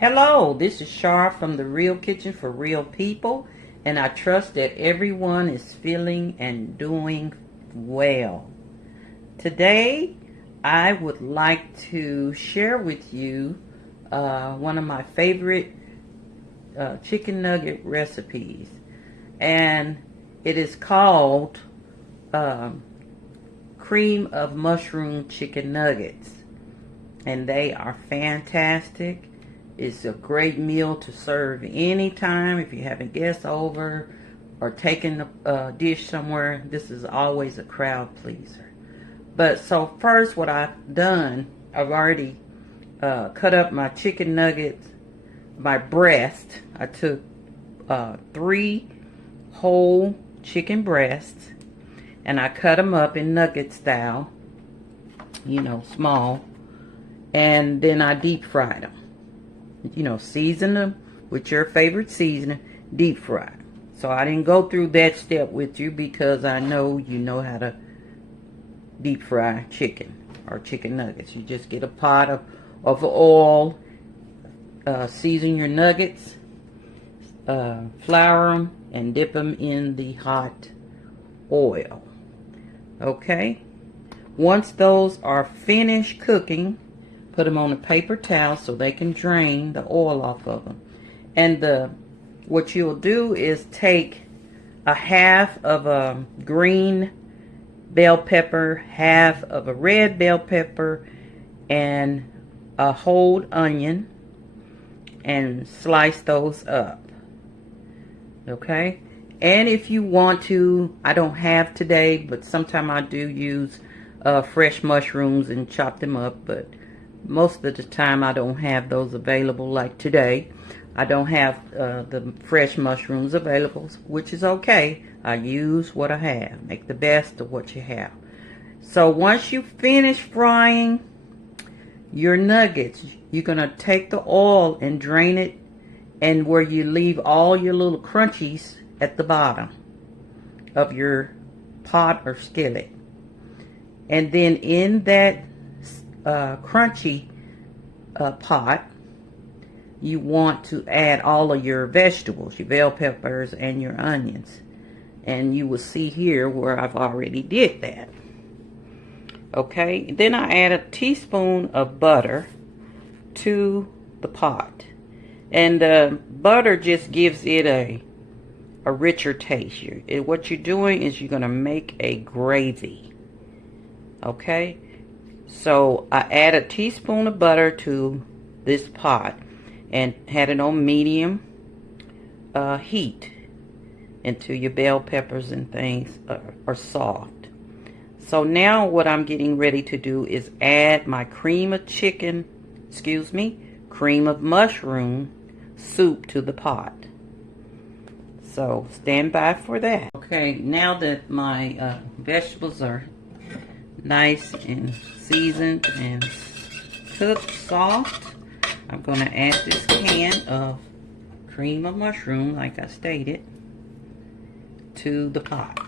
Hello, this is Shar from The Real Kitchen for Real People, and I trust that everyone is feeling and doing well. Today, I would like to share with you one of my favorite chicken nugget recipes, and it is called cream of mushroom chicken nuggets, and they are fantastic. It's a great meal to serve anytime if you're having guests over or taking a dish somewhere. This is always a crowd pleaser. But so first, what I've done, I've already cut up my chicken nuggets, my breast. I took 3 whole chicken breasts and I cut them up in nugget style, small, and then I deep fried them. Season them with your favorite seasoning, deep fry. So I didn't go through that step with you because I know you know how to deep fry chicken or chicken nuggets. You just get a pot of oil, season your nuggets, flour them, and dip them in the hot oil. Okay? Once those are finished cooking, put them on a paper towel so they can drain the oil off of them. And what you'll do is take a half of a green bell pepper, half of a red bell pepper, and a whole onion, and slice those up. Okay? And if you want to, I don't have today, but sometimes I do use fresh mushrooms and chop them up, but most of the time I don't have those available. Like today, I don't have the fresh mushrooms available, which is okay. I use what I have. Make the best of what you have. So once you finish frying your nuggets, you're going to take the oil and drain it, and where you leave all your little crunchies at the bottom of your pot or skillet. And then in that crunchy pot, you want to add all of your vegetables, your bell peppers and your onions, and you will see here where I've already did that. Okay, then I add a teaspoon of butter to the pot, and butter just gives it a richer taste. What you're doing is you're going to make a gravy. Okay, so I add a teaspoon of butter to this pot and had it on medium heat until your bell peppers and things are soft. So now what I'm getting ready to do is add my cream of mushroom soup to the pot. So stand by for that. Okay, now that my vegetables are nice and seasoned and cooked soft, I'm going to add this can of cream of mushroom, like I stated, to the pot.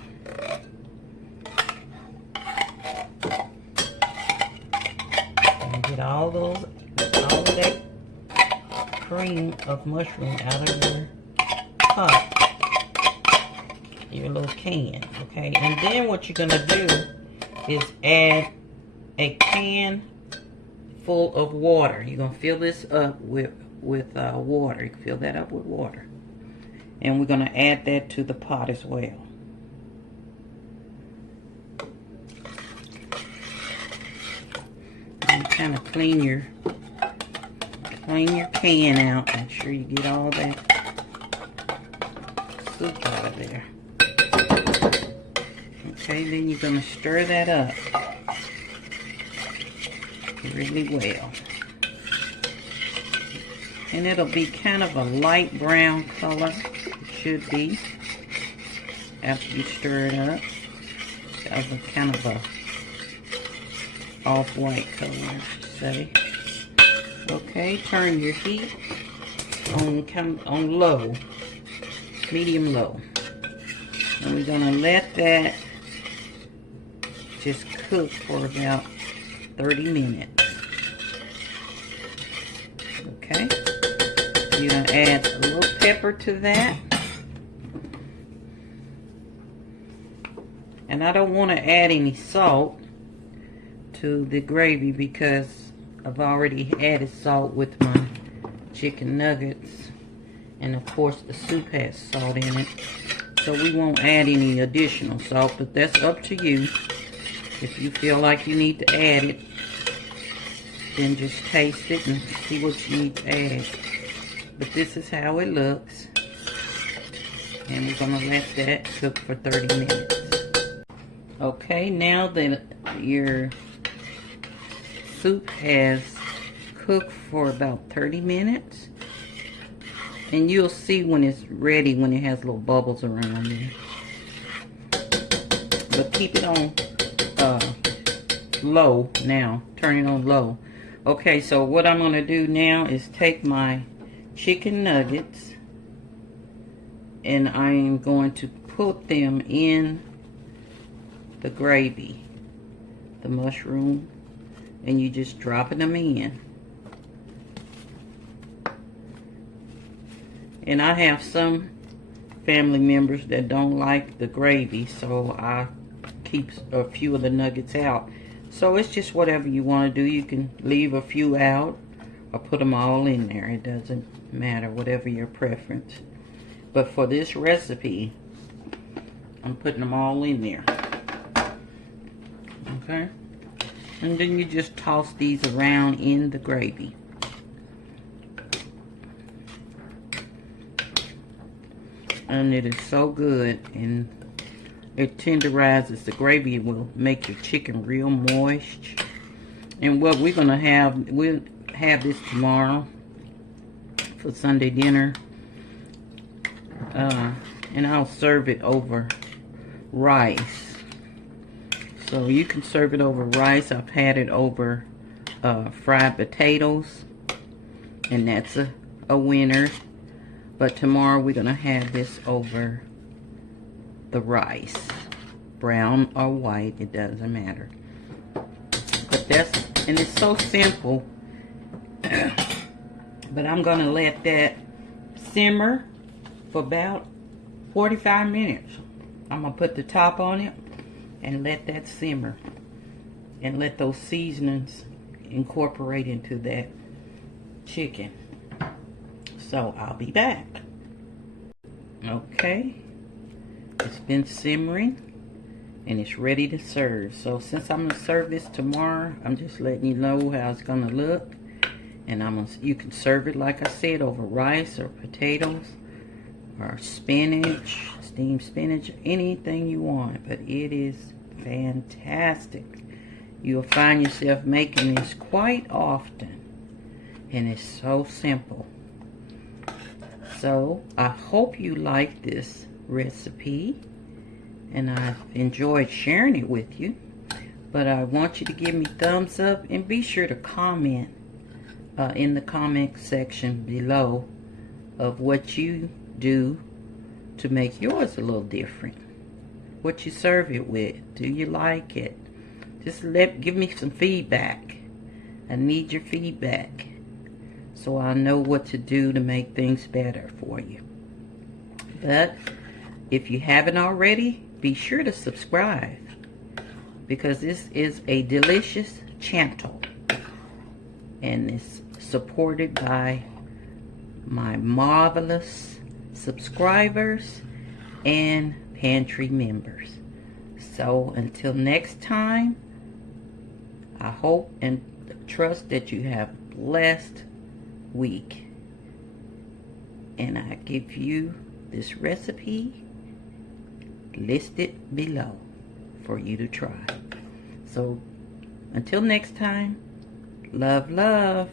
And get all that cream of mushroom out of your pot, your little can. Okay, and then what you're going to do is add a can full of water. You're going to fill this up with water. You can fill that up with water. And we're going to add that to the pot as well. And kind of clean your can out. Make sure you get all that soup out of there. Okay, then you're going to stir that up really well. And it'll be kind of a light brown color. It should be after you stir it up. That's a kind of a off-white color, I should say. Okay, turn your heat on low, medium low. And we're gonna let that just cook for about 30 minutes. Okay. gonna add a little pepper to that. And I don't want to add any salt to the gravy because I've already added salt with my chicken nuggets. And of course the soup has salt in it. So we won't add any additional salt, but that's up to you. If you feel like you need to add it, then just taste it and see what you need to add. But this is how it looks. And we're gonna let that cook for 30 minutes. Okay, now that your soup has cooked for about 30 minutes, and you'll see when it's ready, when it has little bubbles around it. But keep it on low now. Turn it on low. Okay, so what I'm going to do now is take my chicken nuggets and I am going to put them in the gravy, the mushroom, and you just dropping them in. And I have some family members that don't like the gravy, so I keep a few of the nuggets out. So it's just whatever you want to do. You can leave a few out or put them all in there. It doesn't matter, whatever your preference. But for this recipe, I'm putting them all in there. Okay? And then you just toss these around in the gravy. And it is so good, and it tenderizes. The gravy will make your chicken real moist. And what we're gonna have, we'll have this tomorrow for Sunday dinner. And I'll serve it over rice. So you can serve it over rice. I've had it over fried potatoes, and that's a winner. But tomorrow we're gonna have this over the rice, brown or white, it doesn't matter. But and it's so simple. But I'm gonna let that simmer for about 45 minutes. I'm gonna put the top on it and let that simmer and let those seasonings incorporate into that chicken. So I'll be back. Okay, it's been simmering and it's ready to serve. So since I'm gonna serve this tomorrow, I'm just letting you know how it's gonna look. And you can serve it, like I said, over rice or potatoes or spinach, steamed spinach, anything you want. But it is fantastic. You'll find yourself making this quite often, and it's so simple. So I hope you like this recipe, and I've enjoyed sharing it with you. But I want you to give me thumbs up, and be sure to comment in the comment section below of what you do to make yours a little different. What you serve it with. Do you like it? Just give me some feedback. I need your feedback, so I know what to do to make things better for you. But if you haven't already, be sure to subscribe, because this is a delicious channel, and it's supported by my marvelous subscribers and pantry members. So until next time, I hope and trust that you have a blessed week, and I give you this recipe listed below for you to try. So until next time, love, love.